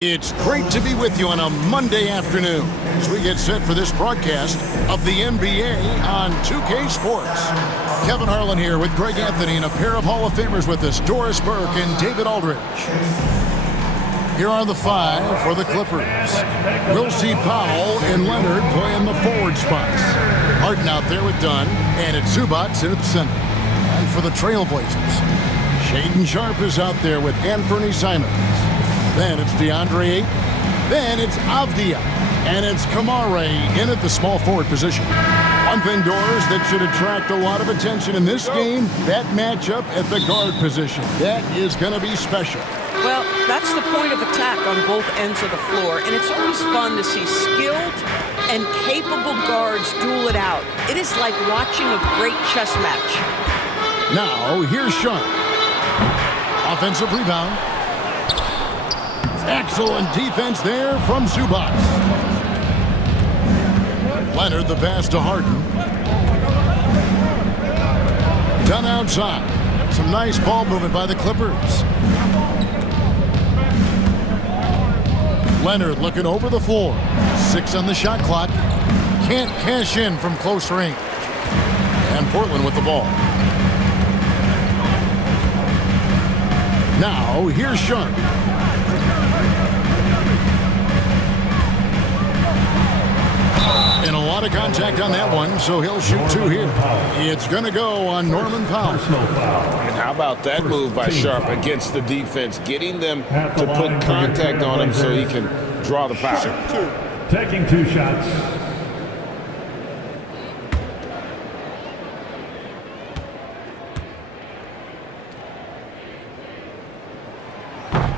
It's great to be with you on a Monday afternoon as we get set for this broadcast of the NBA on 2K Sports. Kevin Harlan here with Greg Anthony and a pair of Hall of Famers with us, Doris Burke and David Aldridge. Here are the five for the Clippers. We'll see Powell and Leonard playing the forward spots. Harden out there with Dunn, and it's Zubac in at center. And for the Trailblazers, Shaedon Sharpe is out there with Anthony Simons. Then it's DeAndre Ayton. Then it's Avdija. And it's Kamare in at the small forward position. One thing, Doris, that should attract a lot of attention in this game, that matchup at the guard position. That is going to be special. Well, that's the point of attack on both ends of the floor, and it's always fun to see skilled and capable guards duel it out. It is like watching a great chess match. Now, here's Sharpe. Offensive rebound. Excellent defense there from Zubac. Leonard the pass to Harden. Done outside. Some nice ball movement by the Clippers. Leonard looking over the floor. 6 on the shot clock. Can't cash in from close range. And Portland with the ball. Now, here's Sharpe. And a lot of contact on that one, so he'll shoot 2 here. It's going to go on Norman Powell. And how about that move by Sharpe against the defense, getting them to put contact on him so he can draw the foul. Taking 2 shots.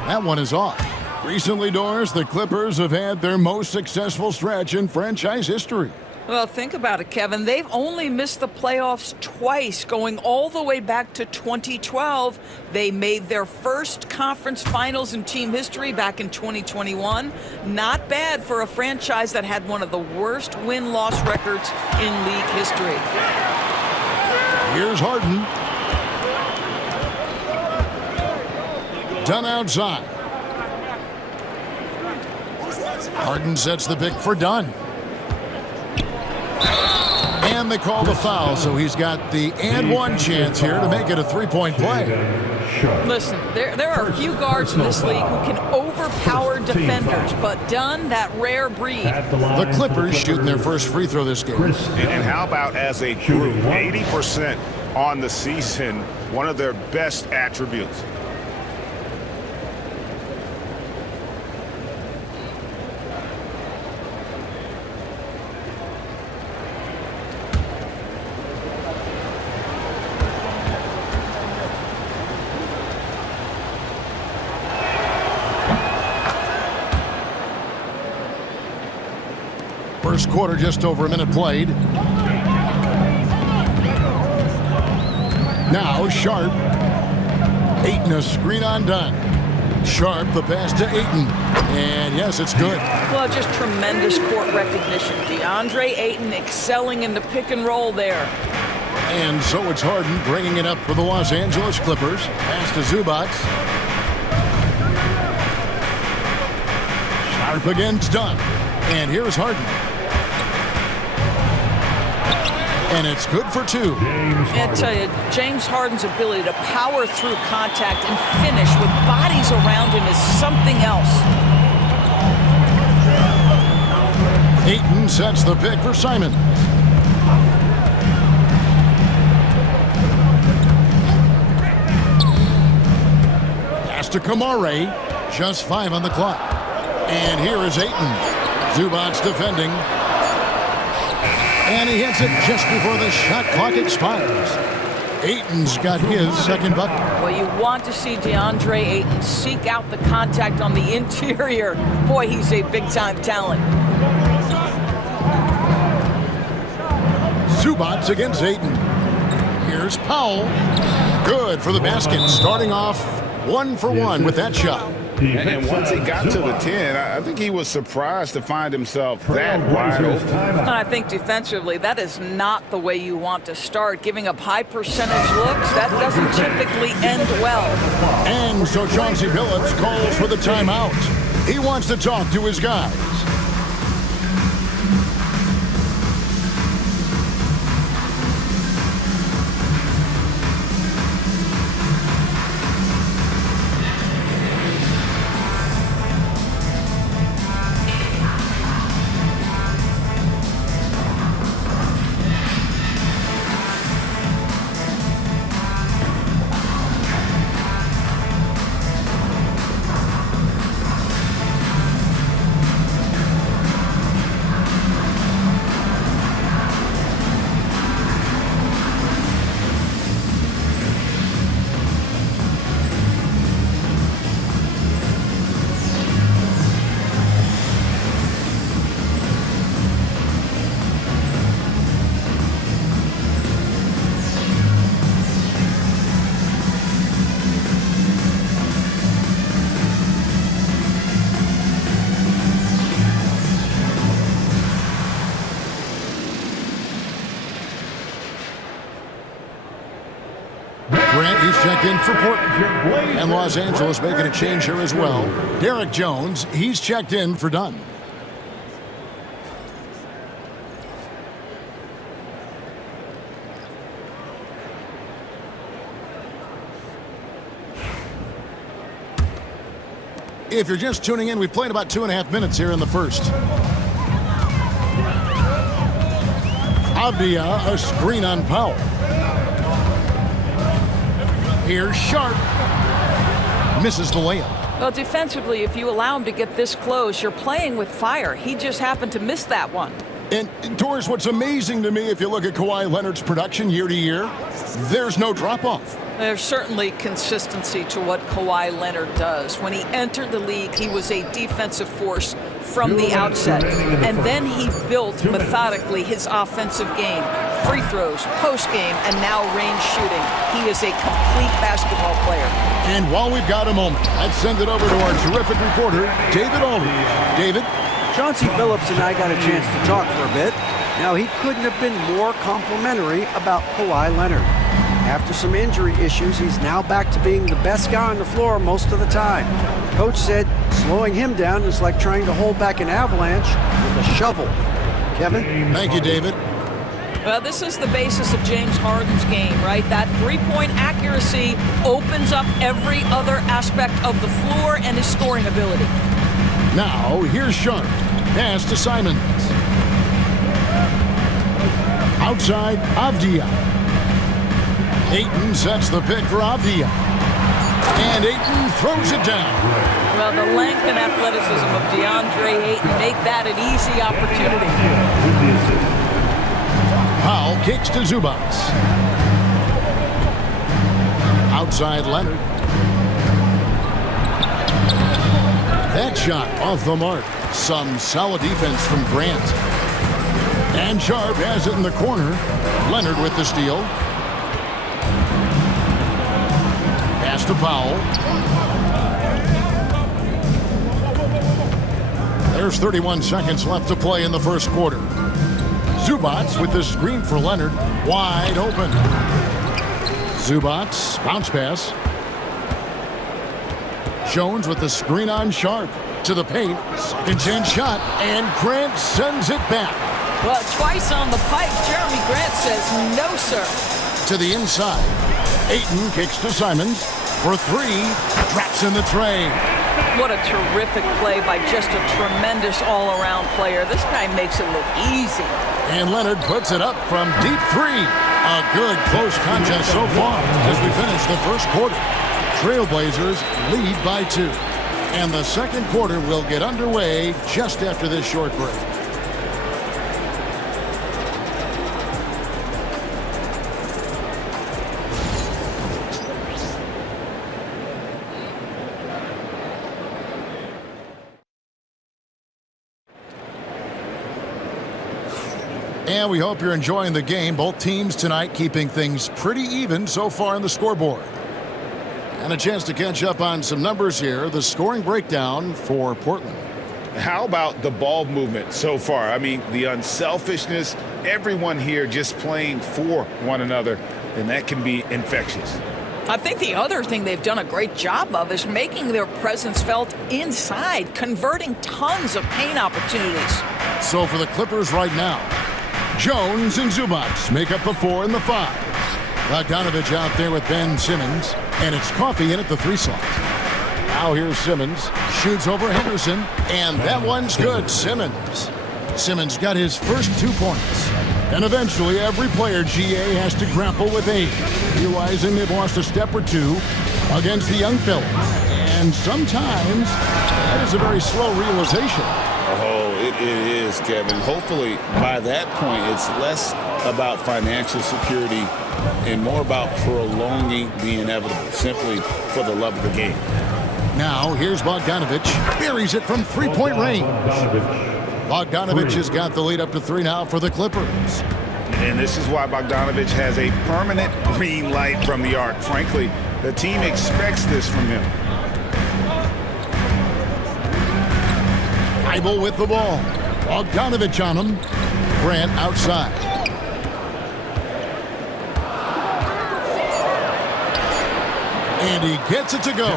That one is off. Recently, Doris, the Clippers have had their most successful stretch in franchise history. Well, think about it, Kevin. They've only missed the playoffs twice, going all the way back to 2012. They made their first conference finals in team history back in 2021. Not bad for a franchise that had one of the worst win-loss records in league history. Here's Harden. Done outside. Harden sets the pick for Dunn. And they call the foul, so he's got the and one chance here to make it a 3-point play. Listen, there are a few guards in this league who can overpower defenders, but Dunn, that rare breed. The Clippers shooting their first free throw this game. And how about as a group, 80% on the season, one of their best attributes. First quarter, just over a minute played. Now Sharpe. Ayton a screen on Dunn. Sharpe the pass to Ayton. And yes, it's good. Well, just tremendous court recognition. DeAndre Ayton excelling in the pick and roll there. And so it's Harden bringing it up for the Los Angeles Clippers. Pass to Zubac. Sharpe against Dunn. And here's Harden. And it's good for 2. I tell you, James Harden's ability to power through contact and finish with bodies around him is something else. Ayton sets the pick for Simon. Pass to Kamare. Just 5 on the clock. And here is Ayton. Zubac defending. And he hits it just before the shot clock expires. Ayton's got his second bucket. Well, you want to see DeAndre Ayton seek out the contact on the interior. Boy, he's a big-time talent. Zubac against Ayton. Here's Powell. Good for the basket. Starting off 1 for 1 with that shot. And once he got to the 10, I think he was surprised to find himself that wide open. I think defensively, that is not the way you want to start. Giving up high percentage looks, that doesn't typically end well. And so Chauncey Billups calls for the timeout. He wants to talk to his guys. Grant, he's checked in for Portland. And Los Angeles making a change here as well. Derek Jones, he's checked in for Dunn. If you're just tuning in, we've played about 2.5 minutes here in the first. Avdia, a screen on Powell. Here's Sharp. Misses the layup. Well, defensively, if you allow him to get this close, you're playing with fire. He just happened to miss that one. And, Doris, what's amazing to me, if you look at Kawhi Leonard's production year to year, there's no drop-off. There's certainly consistency to what Kawhi Leonard does. When he entered the league, he was a defensive force from the outset. And then he built methodically his offensive game. Free throws, post-game, and now range shooting. He is a complete basketball player. And while we've got a moment, let's send it over to our terrific reporter, David Aldridge. David? Chauncey Billups and I got a chance to talk for a bit. Now, he couldn't have been more complimentary about Kawhi Leonard. After some injury issues, he's now back to being the best guy on the floor most of the time. Coach said slowing him down is like trying to hold back an avalanche with a shovel. Kevin? Thank you, David. Well, this is the basis of James Harden's game, right? That three-point accuracy opens up every other aspect of the floor and his scoring ability. Now, here's Sharp. Pass to Simons. Outside, Avdia. Ayton sets the pick for Avdia. And Ayton throws it down. Well, the length and athleticism of DeAndre Ayton make that an easy opportunity. Powell kicks to Zubac. Outside Leonard. That shot off the mark. Some solid defense from Grant. And Sharp has it in the corner. Leonard with the steal. Pass to Powell. There's 31 seconds left to play in the first quarter. Zubac with the screen for Leonard. Wide open. Zubac, bounce pass. Jones with the screen on Sharp. To the paint. Second chance shot. And Grant sends it back. Well, twice on the pipe, Jeremy Grant says no, sir. To the inside. Ayton kicks to Simons. For three. Traps in the tray. What a terrific play by just a tremendous all-around player. This guy makes it look easy. And Leonard puts it up from deep three. A good close contest so far as we finish the first quarter. Trailblazers lead by 2. And the second quarter will get underway just after this short break. And we hope you're enjoying the game. Both teams tonight keeping things pretty even so far on the scoreboard. And a chance to catch up on some numbers here. The scoring breakdown for Portland. How about the ball movement so far? I mean, the unselfishness, everyone here just playing for one another, and that can be infectious. I think the other thing they've done a great job of is making their presence felt inside, converting tons of paint opportunities. So for the Clippers right now, Jones and Zubac make up the 4 and the 5. Bogdanovich out there with Ben Simmons, and it's Coffey in at the 3 slot. Now here's Simmons, shoots over Henderson, and that one's good. Simmons got his first 2 points. And eventually, every player GA has to grapple with age, realizing they've lost a step or 2 against the young fellas. And sometimes, that is a very slow realization. Oh, it is, Kevin. Hopefully, by that point, it's less about financial security and more about prolonging the inevitable, simply for the love of the game. Now, here's Bogdanovich. Buries it from 3-point range. Bogdanovich has got the lead up to 3 now for the Clippers. And this is why Bogdanovich has a permanent green light from the arc. Frankly, the team expects this from him. Thibault with the ball. Bogdanovich on him. Grant outside. And he gets it to go.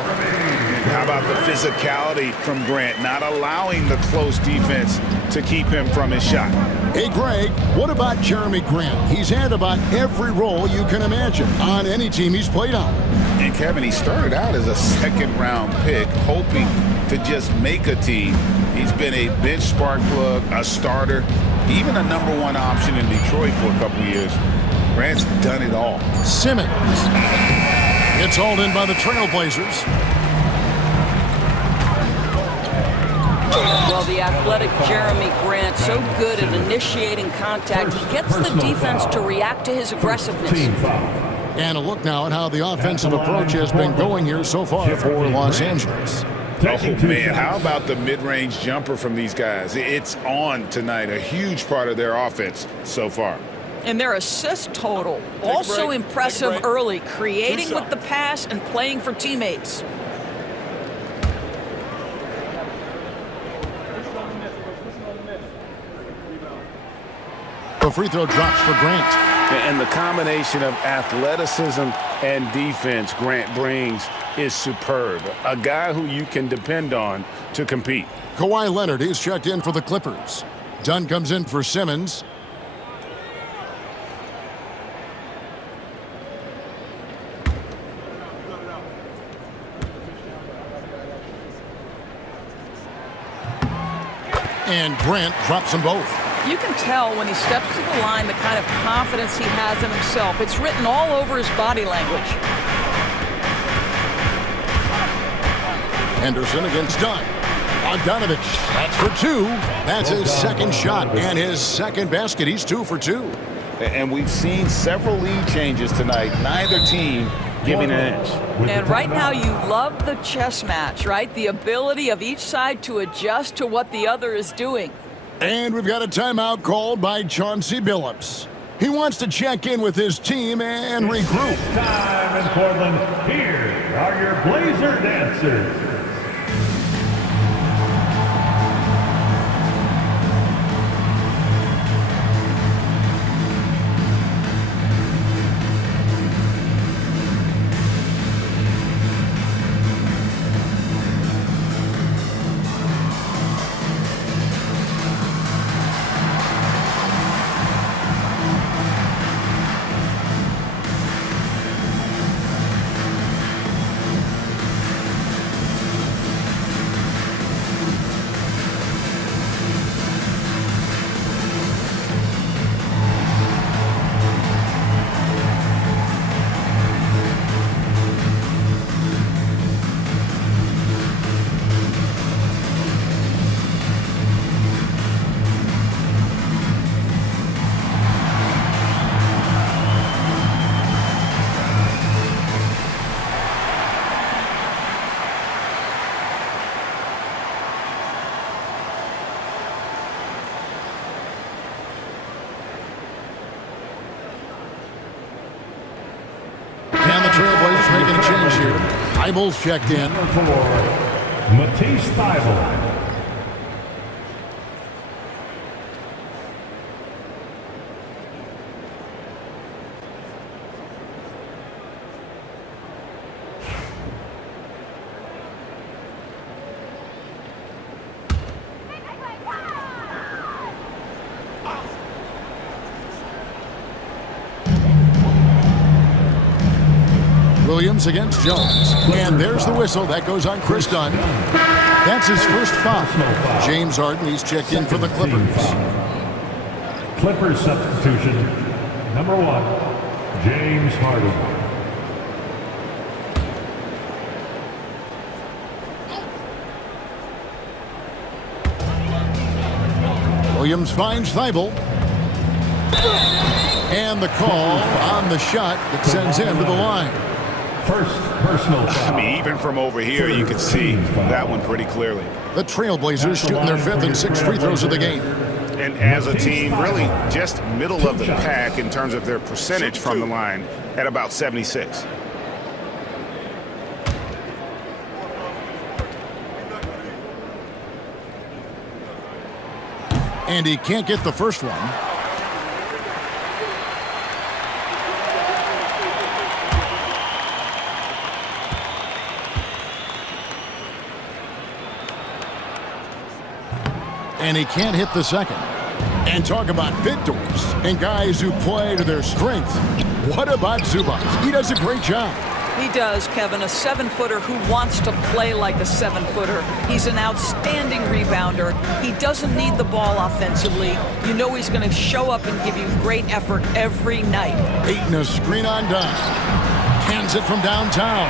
How about the physicality from Grant, not allowing the close defense to keep him from his shot? Hey, Greg, what about Jeremy Grant? He's had about every role you can imagine on any team he's played on. And Kevin, he started out as a second-round pick, hoping to just make a team. He's been a bench spark plug, a starter, even a number 1 option in Detroit for a couple years. Grant's done it all. Simmons. It's hauled in by the Trailblazers. Well, the athletic Jeremy Grant, so good at initiating contact. He gets the defense to react to his aggressiveness. And a look now at how the offensive approach has been going here so far for Los Angeles. Oh, man, how about the mid-range jumper from these guys? It's on tonight, a huge part of their offense so far. And their assist total, also impressive early, creating with the pass and playing for teammates. The free throw drops for Grant. And the combination of athleticism and defense Grant brings is superb. A guy who you can depend on to compete. Kawhi Leonard is checked in for the Clippers. Dunn comes in for Simmons. And Grant drops them both. You can tell when he steps to the line the kind of confidence he has in himself. It's written all over his body language. Henderson against Dunn. Bogdanovich, that's for 2. That's his second shot and his second basket. He's 2 for 2. And we've seen several lead changes tonight. Neither team giving an inch. And right now you love the chess match, right? The ability of each side to adjust to what the other is doing. And we've got a timeout called by Chauncey Billups. He wants to check in with his team and regroup. Time in Portland. Here are your Blazer dancers. Trailblazers making a change here. Thibault's checked in. Matisse Thybulle. Williams against Jones. And there's the whistle. That goes on Chris Dunn. That's his first foul. James Harden, he's checked in for the Clippers. Clippers substitution, number 1, James Harden. Williams finds Thibault. And the call on the shot that sends him to the line. First personal foul. I mean, even from over here, you can see that one pretty clearly. The Trailblazers shooting their 5th and 6th free throws of the game. And as a team, really just middle of the pack in terms of their percentage from the line at about 76. And he can't get the first one. And he can't hit the second. And talk about victories and guys who play to their strength. What about Zubac? He does a great job. He does, Kevin, a 7-footer who wants to play like a 7-footer. He's an outstanding rebounder. He doesn't need the ball offensively. You know he's going to show up and give you great effort every night. Ayton a screen on Dunn. Cans it from downtown.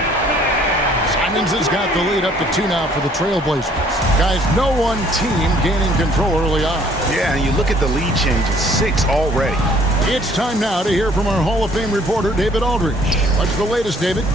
Simons has got the lead up to 2 now for the Trailblazers. Guys, no one team gaining control early on. Yeah, and you look at the lead change, it's 6 already. It's time now to hear from our Hall of Fame reporter, David Aldridge. What's the latest, David?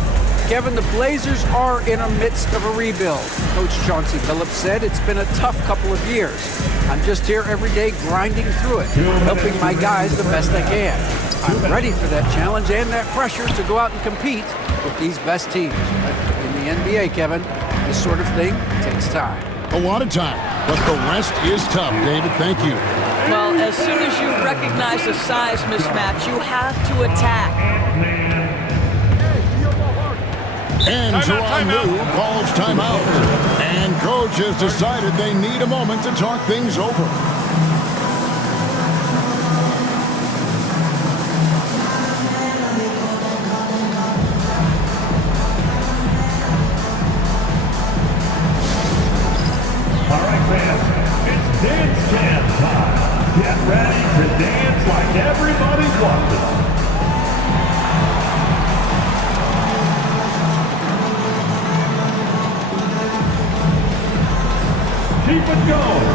Kevin, the Blazers are in the midst of a rebuild. Coach Chauncey Billups said it's been a tough couple of years. I'm just here every day grinding through it, helping my guys the best I can. I'm ready for that challenge and that pressure to go out and compete with these best teams. In the NBA, Kevin, this sort of thing takes time. A lot of time, but the rest is tough, David. Thank you. Well, as soon as you recognize a size mismatch, you have to attack. And Tyronn Lue calls timeout. And coach has decided they need a moment to talk things over. All right, fans, it's dance jam time. Get ready to dance like everybody's watching. Keep it going.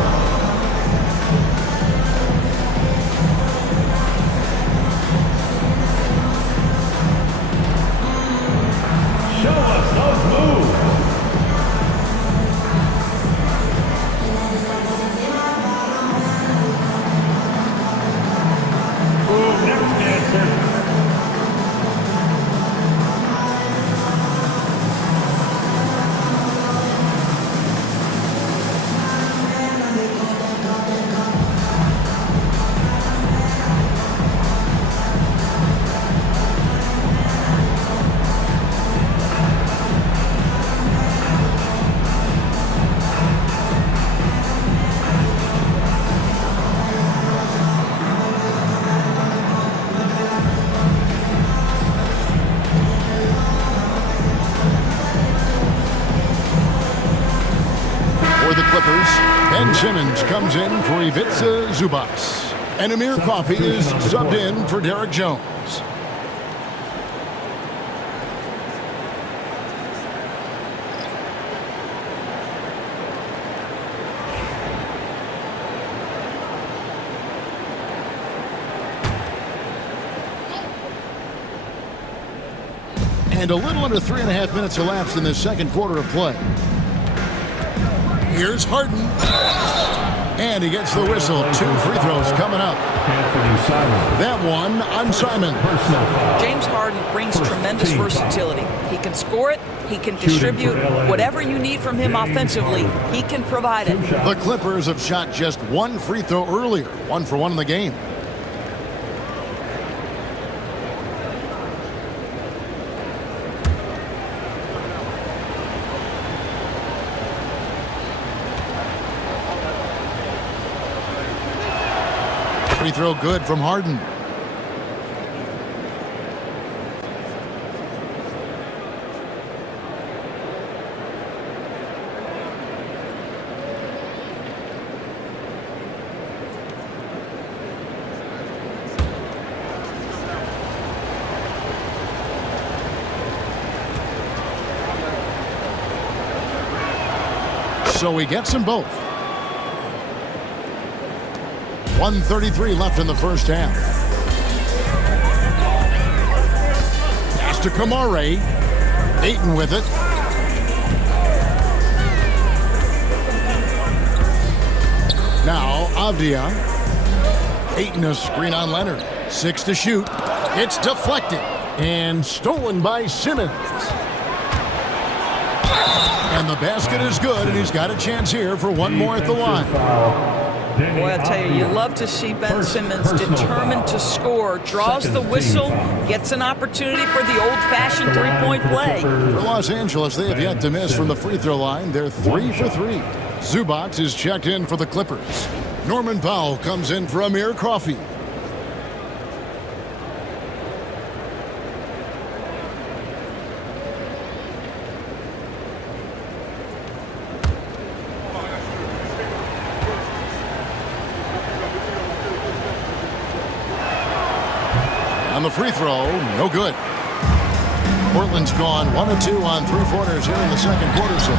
Show us those moves. Next dancer. Ben Simmons comes in for Ivica Zubac. And Amir Coffey is subbed in for Derek Jones. And a little under 3.5 minutes elapsed in this second quarter of play. Here's Harden. And he gets the whistle. 2 free throws coming up. That one on Simon. James Harden brings tremendous versatility. He can score it. He can distribute. Whatever you need from him offensively, he can provide it. The Clippers have shot just 1 free throw earlier. 1 for 1 in the game. Free throw good from Harden. so he gets them both. 1:33 left in the first half. Pass to Kamare. Ayton with it. Now Avdia. Ayton a screen on Leonard. 6 to shoot. It's deflected and stolen by Simmons. And the basket is good, and he's got a chance here for one more at the line. Boy, I'll tell you, you love to see Ben Simmons determined to score, draws the whistle, gets an opportunity for the old-fashioned three-point play. For Los Angeles, they have yet to miss from the free throw line. They're 3 for 3. Zubac is checked in for the Clippers. Norman Powell comes in for Amir Coffey. On the free throw, no good. Portland's gone 1 of 2 on 3-pointers here in the second quarter. So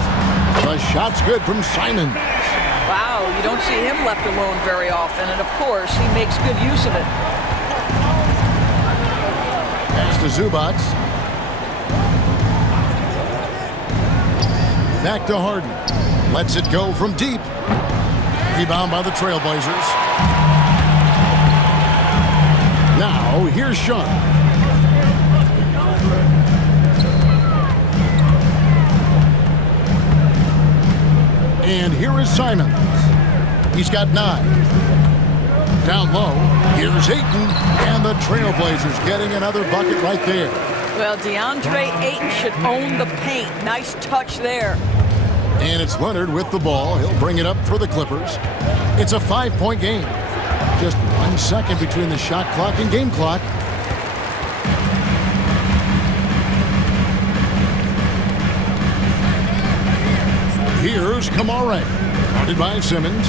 the shot's good from Simons. Wow, you don't see him left alone very often, and of course, he makes good use of it. Pass to Zubac. Back to Harden. Lets it go from deep. Rebound by the Trailblazers. Now, here's Sean. And here is Simons. He's got 9. Down low, here's Ayton, and the Trailblazers getting another bucket right there. Well, DeAndre Ayton should own the paint. Nice touch there. And it's Leonard with the ball. He'll bring it up for the Clippers. It's a 5-point game. Just 1 second between the shot clock and game clock. Here's Kamare. Guarded by Simmons.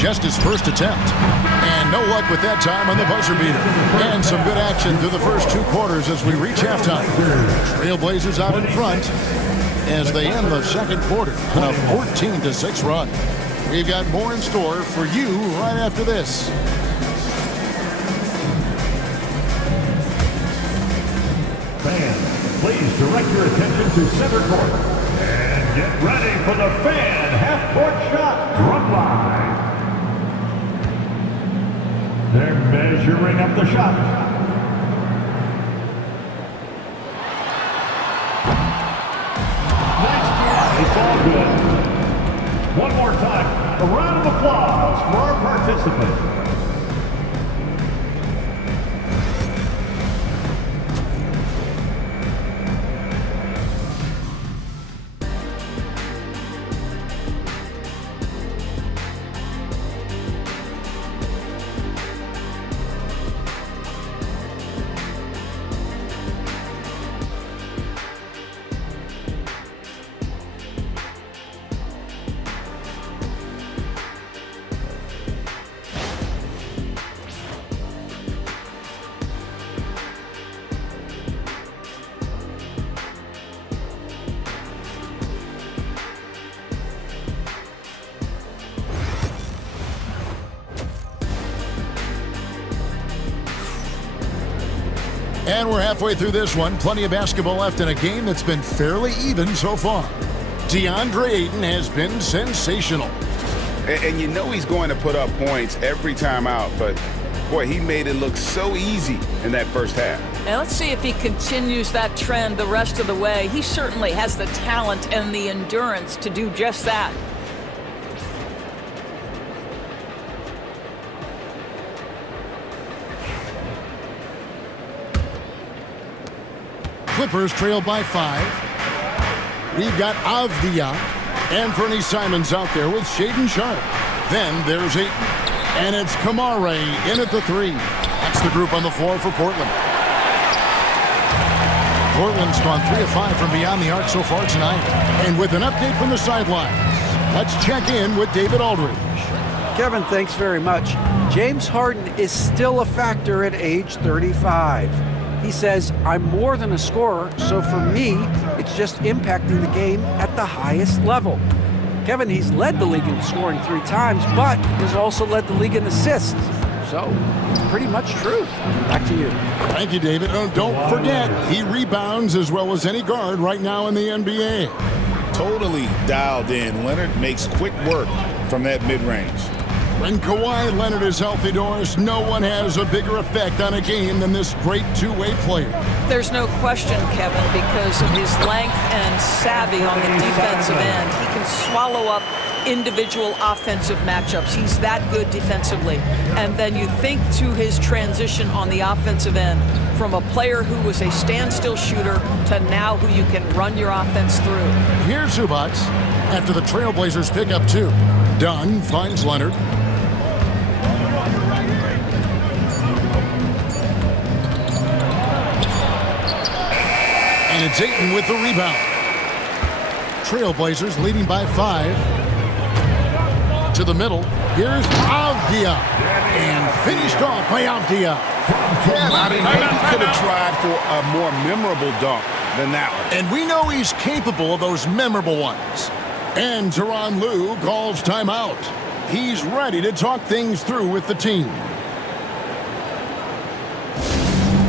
Just his first attempt. And no luck with that time on the buzzer beater. And some good action through the first 2 quarters as we reach halftime. Trailblazers out in front as they end the second quarter on a 14-6 run. We've got more in store for you right after this. Fans, please direct your attention to center court. And get ready for the fan half-court shot drum line. They're measuring up the shot. It's all good. One more time, a round of applause for our participants. And we're halfway through this one. Plenty of basketball left in a game that's been fairly even so far. DeAndre Ayton has been sensational. And you know he's going to put up points every time out, but boy, he made it look so easy in that first half. Now let's see if he continues that trend the rest of the way. He certainly has the talent and the endurance to do just that. Clippers trail by 5. We've got Avdia and Fernie Simons out there with Shaedon Sharpe. Then there's Ayton. And it's Kamare in at the 3. That's the group on the floor for Portland. Portland's gone 3 of 5 from beyond the arc so far tonight. And with an update from the sidelines, let's check in with David Aldridge. Kevin, thanks very much. James Harden is still a factor at age 35. He says, I'm more than a scorer, so for me, it's just impacting the game at the highest level. Kevin, he's led the league in scoring 3 times, but has also led the league in assists. So, it's pretty much true. Back to you. Thank you, David. Oh, don't forget, he rebounds as well as any guard right now in the NBA. Totally dialed in. Leonard makes quick work from that mid-range. When Kawhi Leonard is healthy, Doris, no one has a bigger effect on a game than this great two-way player. There's no question, Kevin, because of his length and savvy on the defensive end. He can swallow up individual offensive matchups. He's that good defensively. And then you think to his transition on the offensive end from a player who was a standstill shooter to now who you can run your offense through. Here's Zubac after the Trailblazers pick up 2. Dunn finds Leonard. And it's Ayton with the rebound. Trailblazers leading by 5. To the middle. Here's Avdia. And finished off by Avdia. I mean, maybe he could have tried for a more memorable dunk than that one. And we know he's capable of those memorable ones. And Tyronn Lue calls timeout. He's ready to talk things through with the team.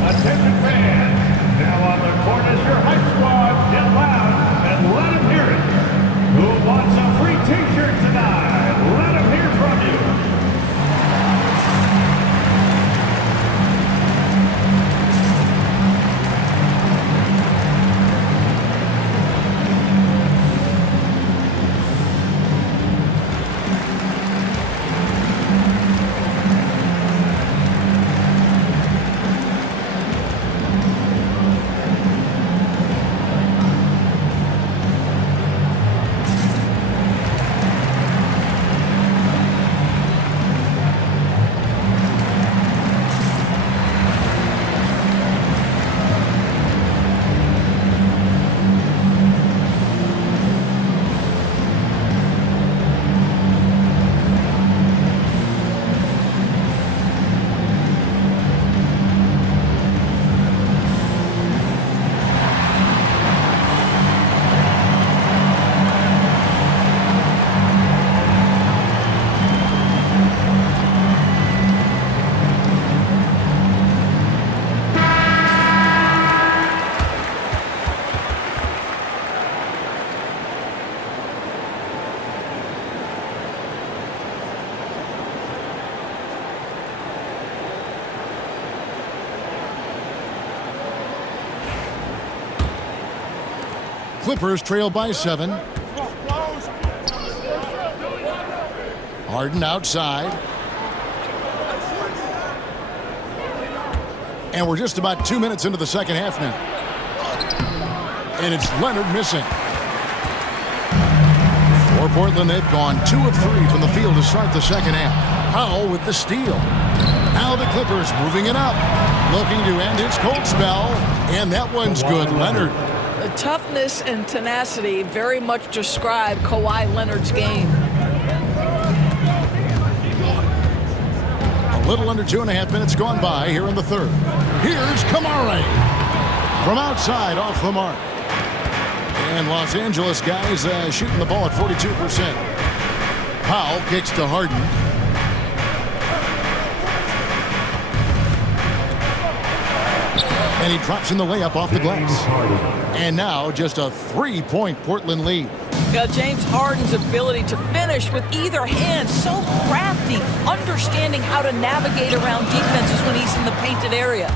Attention fans, now on the court is your hype squad. Get loud and let them hear it. Who wants a free t-shirt tonight? Let them hear from you. Clippers trail by 7. Harden outside. And we're just about 2 minutes into the second half now. And it's Leonard missing. For Portland, they've gone 2 of 3 from the field to start the second half. Powell with the steal. Now the Clippers moving it up. Looking to end its cold spell. And that one's good. Leonard. The toughness and tenacity very much describe Kawhi Leonard's game. A little under 2.5 minutes gone by here in the third. Here's Kamara. From outside, off the mark. And Los Angeles guys shooting the ball at 42%. Powell kicks to Harden. And he drops in the layup off the glass. And now just a 3-point Portland lead. James Harden's ability to finish with either hand, so crafty, understanding how to navigate around defenses when he's in the painted area.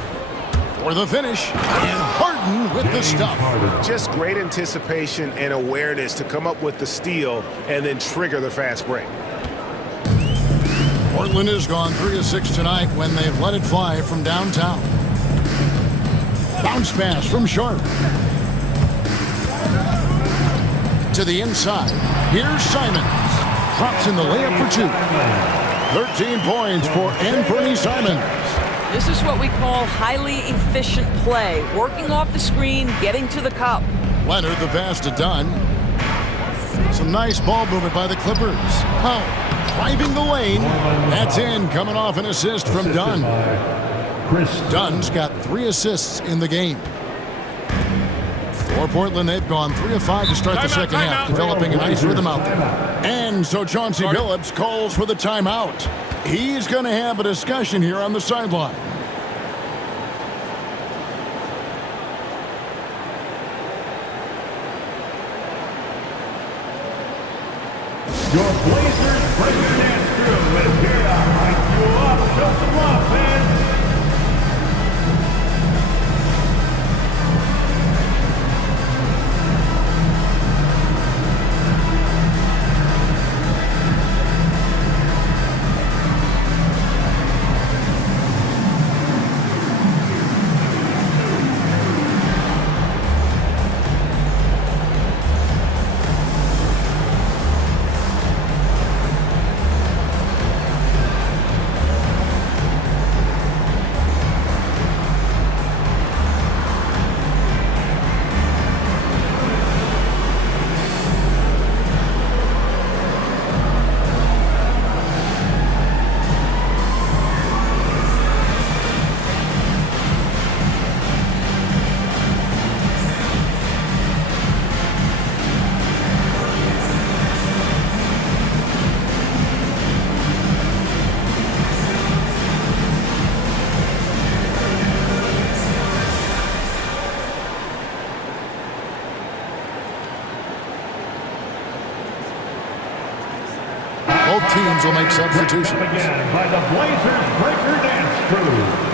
For the finish, and Harden with the stuff. Just great anticipation and awareness to come up with the steal and then trigger the fast break. Portland has gone 3 of 6 tonight when they've let it fly from downtown. Bounce pass from Sharp. To the inside. Here's Simons. Drops in the layup for 2. 13 points for Anthony Simons. This is what we call highly efficient play. Working off the screen, getting to the cup. Leonard the pass to Dunn. Some nice ball movement by the Clippers. Powell driving the lane. That's in, coming off an assist from Dunn. Chris Dunn's got 3 assists in the game. For Portland, they've gone 3 of 5 to start the second half, developing a nice rhythm out there. And so Chauncey Billups calls for the timeout. He's going to have a discussion here on the sideline. Your Blazers breaker dance crew is here to hype you up. Show some love, fans. Both teams will make substitutions. Again by the Blazers breaker dance crew.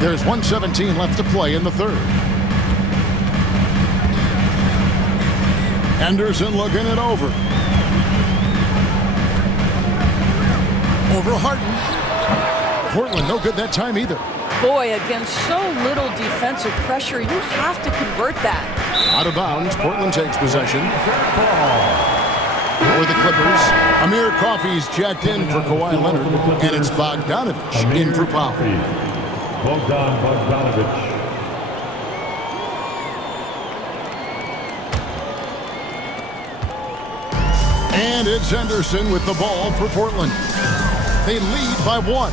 There's 1:17 left to play in the third. Henderson looking it over. Over Harden. Portland no good that time either. Boy, against so little defensive pressure, you have to convert that. Out of bounds, Portland takes possession. For the Clippers, Amir Coffey's checked in for Kawhi Leonard, and it's Bogdanovich in for Powell. Bogdan Bogdanovich. And it's Henderson with the ball for Portland. They lead by 1.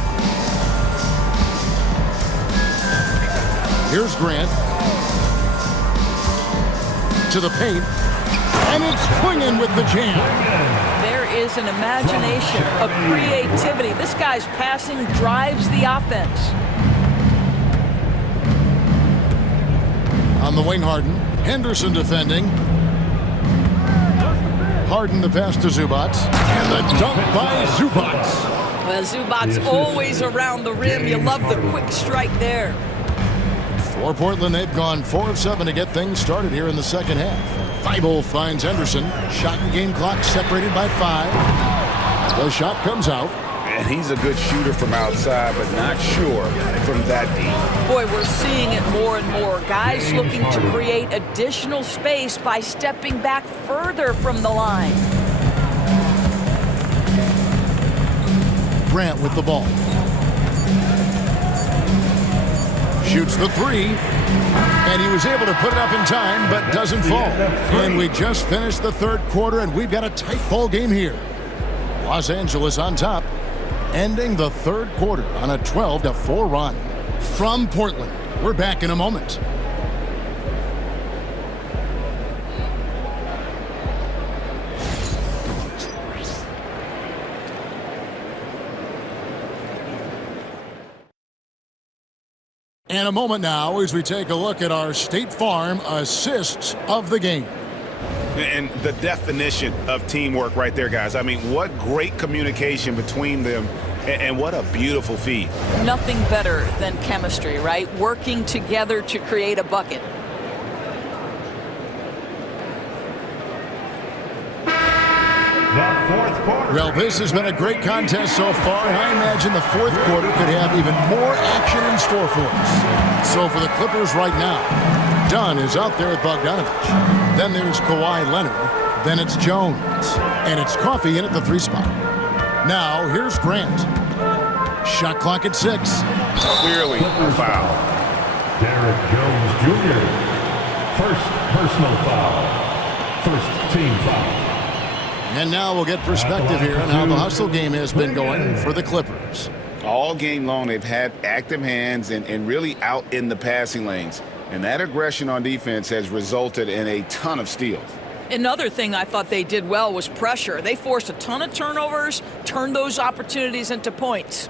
Here's Grant. To the paint. And it's swinging with the jam. There is an imagination, a creativity. This guy's passing drives the offense. On the wing, Harden. Henderson defending. Harden the pass to Zubac. And the dunk by Zubac. Well, Zubac's always around the rim. You love the quick strike there. For Portland, they've gone 4 of 7 to get things started here in the second half. Thibault finds Henderson. Shot and game clock separated by 5. The shot comes out. And he's a good shooter from outside, but not sure from that deep. Boy, we're seeing it more and more. Guys looking to create additional space by stepping back further from the line. Grant with the ball. Shoots the 3. And he was able to put it up in time, but doesn't fall. And we just finished the third quarter, and we've got a tight ball game here. Los Angeles on top, ending the third quarter on a 12-4 run. From Portland, we're back in a moment. And a moment now as we take a look at our State Farm assists of the game. And the definition of teamwork right there, guys. I mean, what great communication between them, and what a beautiful feed. Nothing better than chemistry, right? Working together to create a bucket. The fourth quarter. Well, this has been a great contest so far, and I imagine the fourth quarter could have even more action in store for us. So for the Clippers right now, Dunn is out there with Bogdanovich. Then there's Kawhi Leonard. Then it's Jones. And it's Coffey in at the 3 spot. Now, here's Grant. Shot clock at 6. Clearly a foul. Derek Jones Jr. First personal foul. First team foul. And now we'll get perspective here on how the hustle game has been going for the Clippers. All game long, they've had active hands and really out in the passing lanes. And that aggression on defense has resulted in a ton of steals. Another thing I thought they did well was pressure. They forced a ton of turnovers, turned those opportunities into points.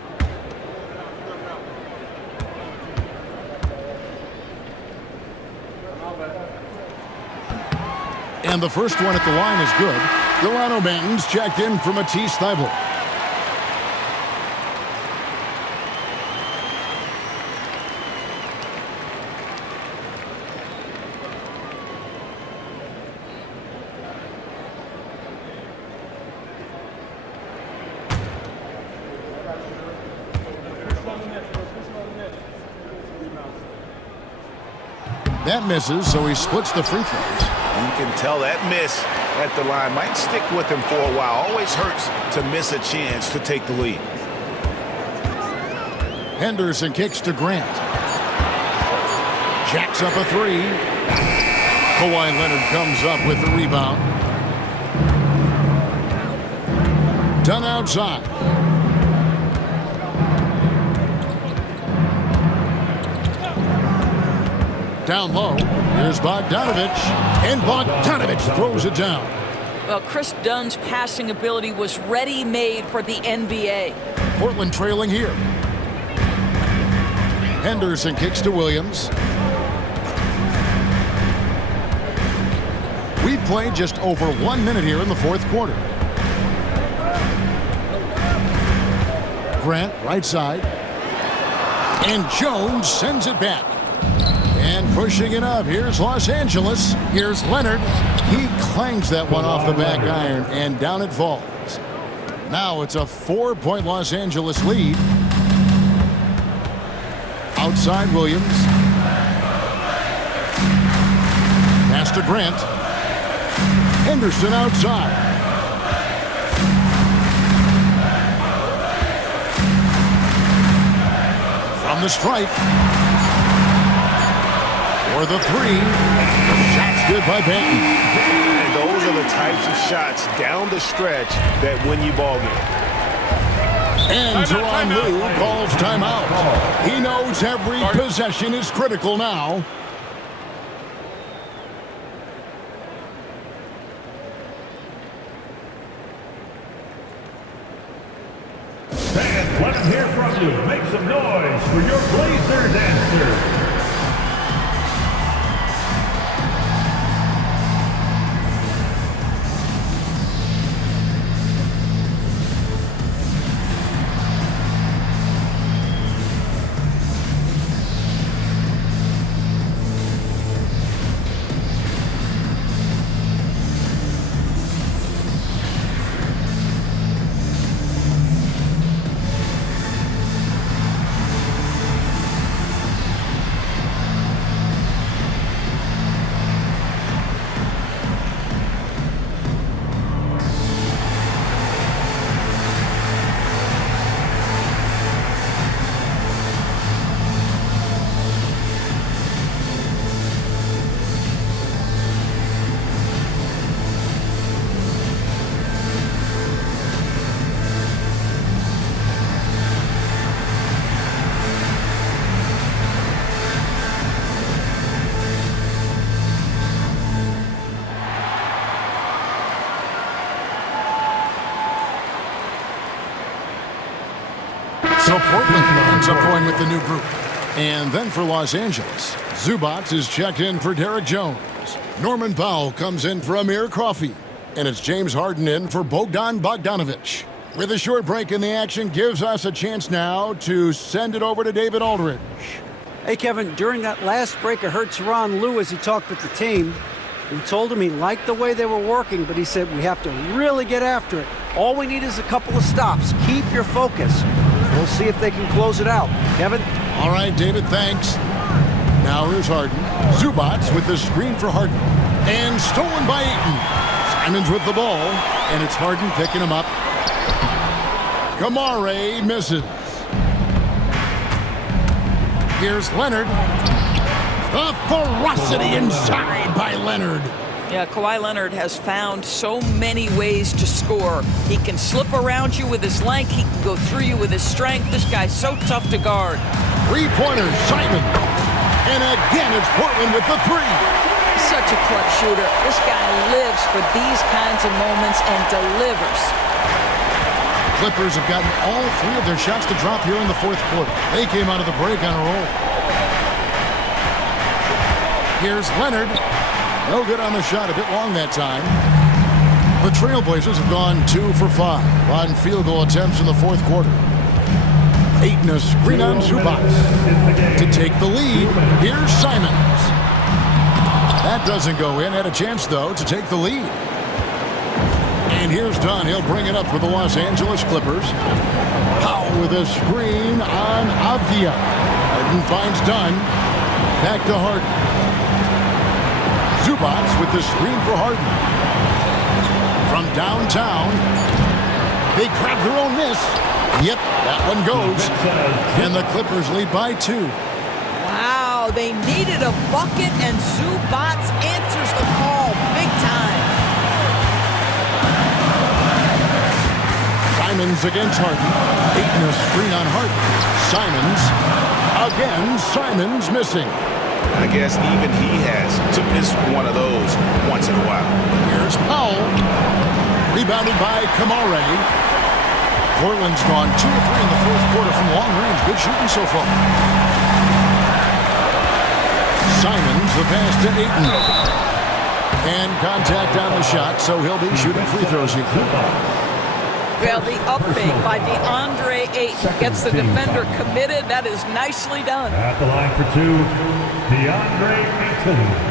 And the first one at the line is good. Delano Banton's checked in for Matisse Thybulle. That misses, so he splits the free throws. You can tell that miss at the line might stick with him for a while. Always hurts to miss a chance to take the lead. Henderson kicks to Grant. Jacks up a 3. Kawhi Leonard comes up with the rebound. Done outside. Down low, here's Bogdanovich, and Bogdanovich throws it down. Well, Chris Dunn's passing ability was ready-made for the NBA. Portland trailing here. Henderson kicks to Williams. We've played just over 1 minute here in the fourth quarter. Grant, right side. And Jones sends it back. And pushing it up, here's Los Angeles. Here's Leonard. He clangs that one off the back iron, and down it falls. Now it's a 4-point Los Angeles lead. Outside Williams. Pass to Grant. Henderson outside. From the stripe. For the 3. Shot's good by Banton. And those are the types of shots down the stretch that win you ball game. And Tyronn Lue calls timeout. He knows every possession is critical now. Fans, let them hear from you. Make some noise for your Blazers answer. So Portland ends up going with the new group. And then for Los Angeles, Zubac is checked in for Derek Jones. Norman Powell comes in for Amir Coffey. And it's James Harden in for Bogdan Bogdanovich. With a short break in the action gives us a chance now to send it over to David Aldridge. Hey, Kevin, during that last break, I heard Tyronn Lue as he talked with the team. He told him he liked the way they were working, but he said we have to really get after it. All we need is a couple of stops. Keep your focus. We'll see if they can close it out. Kevin? All right, David, thanks. Now here's Harden. Zubac with the screen for Harden. And stolen by Ayton. Simons with the ball, and it's Harden picking him up. Kamare misses. Here's Leonard. The ferocity inside by Leonard. Yeah, Kawhi Leonard has found so many ways to score. He can slip around you with his length. He can go through you with his strength. This guy's so tough to guard. Three-pointer, Simon. And again, it's Portland with the three. Such a clutch shooter. This guy lives for these kinds of moments and delivers. Clippers have gotten all three of their shots to drop here in the fourth quarter. They came out of the break on a roll. Here's Leonard. No good on the shot, a bit long that time. The Trailblazers have gone 2 for 5 on field goal attempts in the fourth quarter. Ayton a screen on Zubac to take the lead. Here's Simons. That doesn't go in. Had a chance, though, to take the lead. And here's Dunn. He'll bring it up for the Los Angeles Clippers. Powell with a screen on Avdia. Harden finds Dunn. Back to Harden. Zubac with the screen for Harden. From downtown, they grab their own miss. Yep, that one goes. And the Clippers lead by 2. Wow, they needed a bucket, and Zubac answers the call big time. Simons against Harden. Ayton a screen on Harden. Simons. Again, Simons missing. I guess even he has to miss one of those once in a while. Here's Powell. Rebounded by Kamare. Portland's gone 2 of 3 in the fourth quarter from long range. Good shooting so far. Simons, the pass to Ayton. And contact on the shot, so he'll be shooting free throws here. Well, the up fake by DeAndre Ayton gets the defender committed. That is nicely done. At the line for 2, DeAndre Ayton.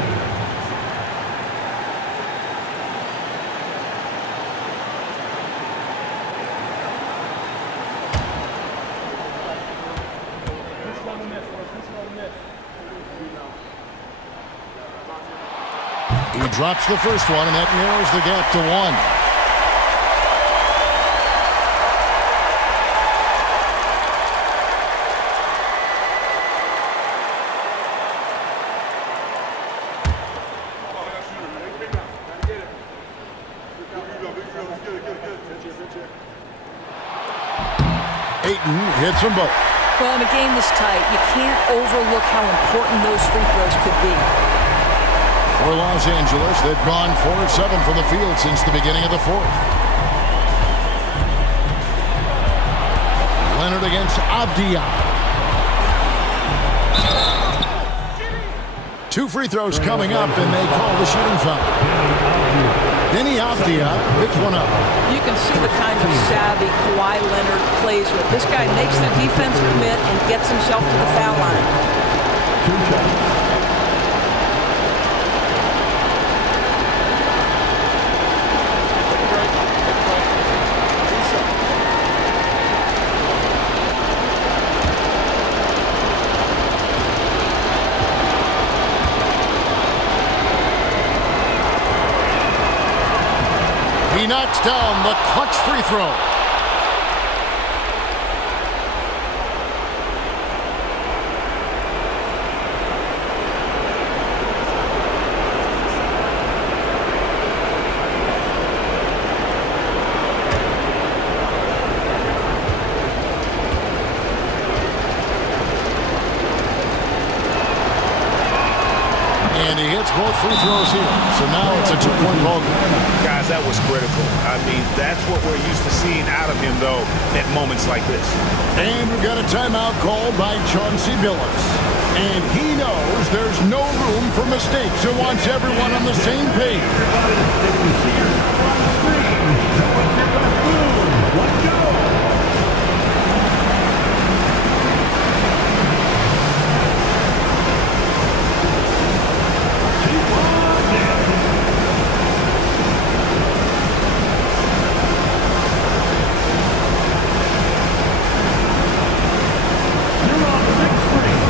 He drops the first one, and that narrows the gap to 1. Ayton hits them both. Well, in a game this tight, you can't overlook how important those free throws could be. For Los Angeles, they've gone 4 of 7 from the field since the beginning of the fourth. Leonard against Avdia. 2 free throws coming up, and they call the shooting foul. Denny Avdia picks one up. You can see the kind of savvy Kawhi Leonard plays with. This guy makes the defense commit and gets himself to the foul line. 2 shots. He knocks down the clutch free throw. And he hits both free throws here. So now it's a 2-point ball game. Guys, that was critical. I mean, that's what we're used to seeing out of him, though, at moments like this. And we've got a timeout called by Chauncey Billups. And he knows there's no room for mistakes and wants everyone on the same page. If you see yourself on the screen, show us your best moves. Let's go. Keep on dancing. You're on the big screen.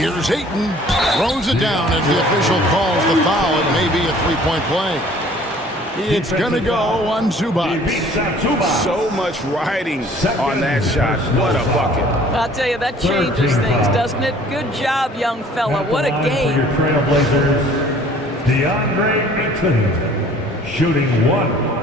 Here's Ayton. Throws it down as the official calls the foul. It may be a three-point play. It's going to go on Zubac. So much riding on that shot. What a bucket. I'll tell you, that changes things, doesn't it? Good job, young fella. What a game. For your Trailblazers, DeAndre Ayton, shooting 1.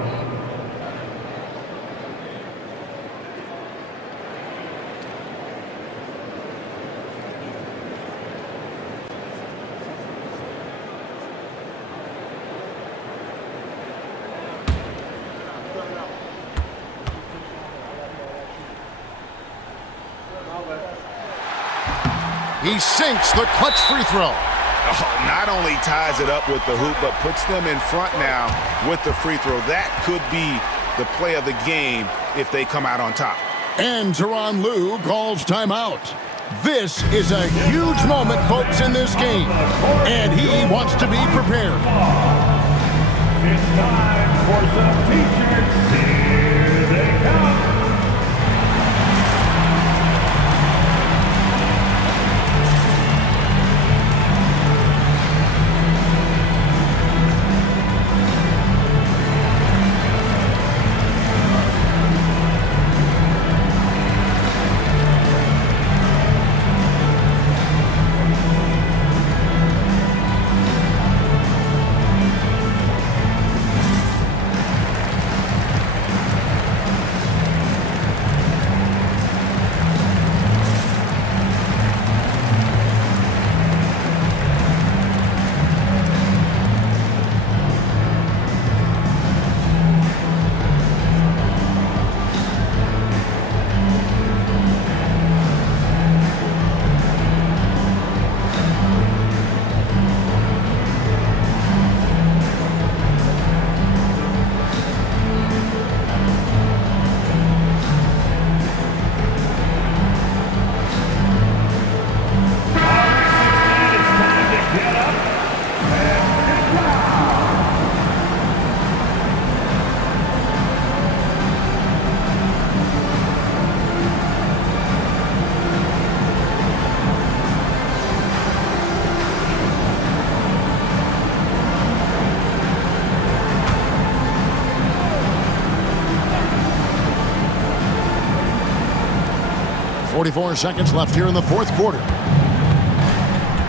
He sinks the clutch free throw. Oh, not only ties it up with the hoop, but puts them in front now with the free throw. That could be the play of the game if they come out on top. And Tyronn Lue calls timeout. This is a huge moment, folks, in this game. And he wants to be prepared. It's time for some T-shirts. Here they come. .44 seconds left here in the fourth quarter.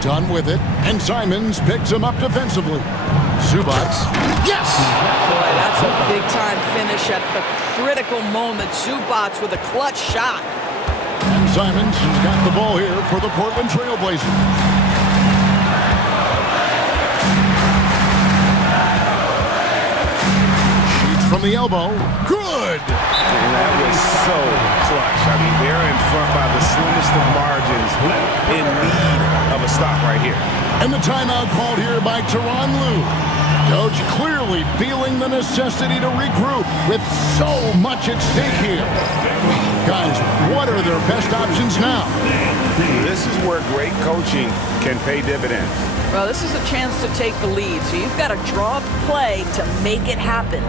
Done with it, and Simons picks him up defensively. Zubac. Yes! Boy, that's a big-time finish at the critical moment. Zubac with a clutch shot. And Simons has got the ball here for the Portland Trail Blazers. From the elbow. Good! And that was so clutch. I mean, they're in front by the slimmest of margins, in need of a stop right here. And the timeout called here by Tyronn Lue. Coach clearly feeling the necessity to regroup with so much at stake here. Guys, what are their best options now? This is where great coaching can pay dividends. Well, this is a chance to take the lead, so you've got to draw up play to make it happen.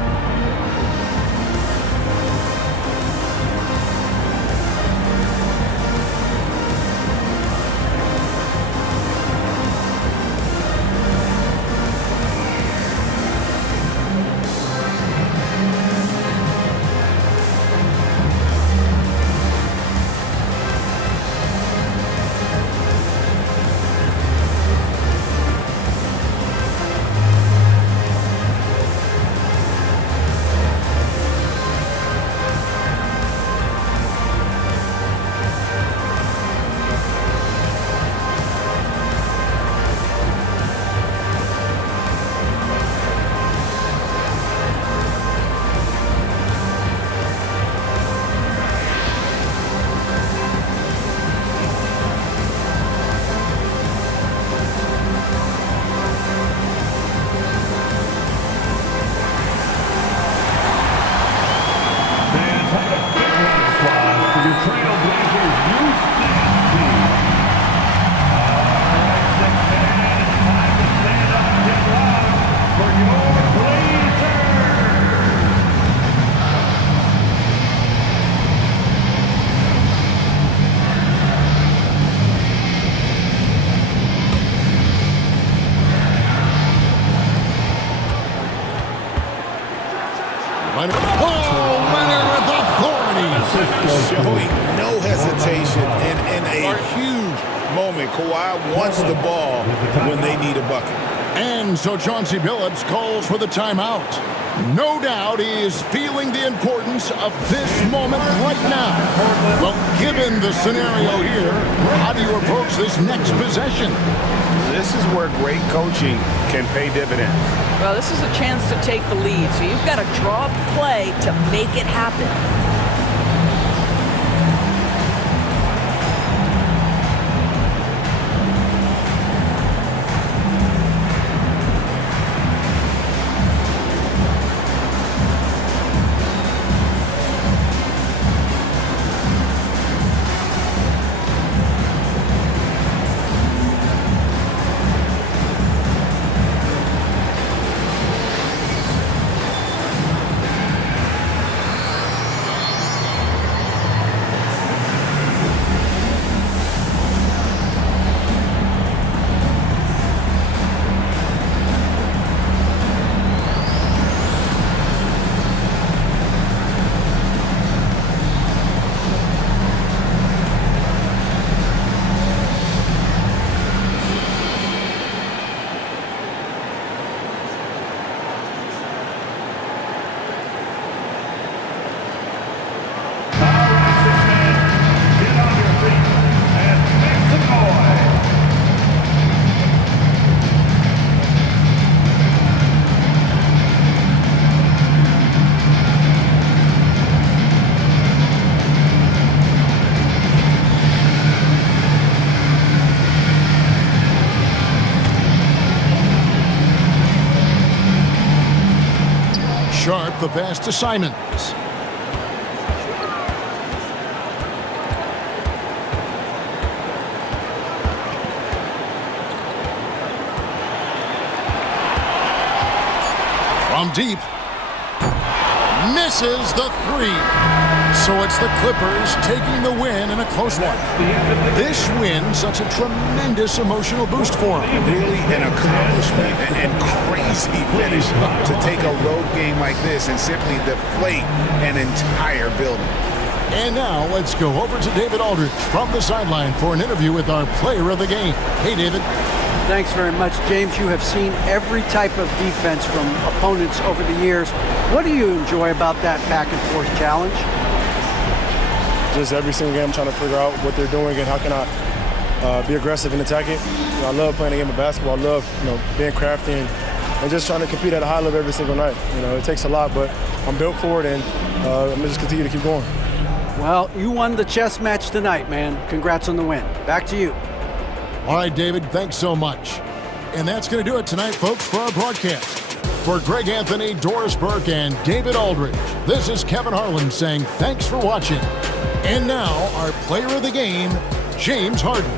showing no hesitation in a huge moment. Kawhi wants the ball when they need a bucket. And so Chauncey Billups calls for the timeout. No doubt he is feeling the importance of this moment right now. Well, given the scenario here, how do you approach this next possession? This is where great coaching can pay dividends. Well, this is a chance to take the lead, so you've got to draw up a play to make it happen. Sharp, the pass to Simons. From deep. Misses the three. So it's the Clippers taking the win in a close one. This win, such a tremendous emotional boost for them. Really an accomplishment and crazy finish to take a road game like this and simply deflate an entire building. And now let's go over to David Aldridge from the sideline for an interview with our player of the game. Hey, David. Thanks very much, James. You have seen every type of defense from opponents over the years. What do you enjoy about that back-and-forth challenge? Just every single game, I'm trying to figure out what they're doing and how can I be aggressive and attack it. You know, I love playing a game of basketball. I love, being crafty and just trying to compete at a high level every single night. It takes a lot, but I'm built for it, and I'm going to just continue to keep going. Well, you won the chess match tonight, man. Congrats on the win. Back to you. All right, David, thanks so much. And that's going to do it tonight, folks, for our broadcast. For Greg Anthony, Doris Burke, and David Aldridge, this is Kevin Harlan saying thanks for watching. And now, our player of the game, James Harden.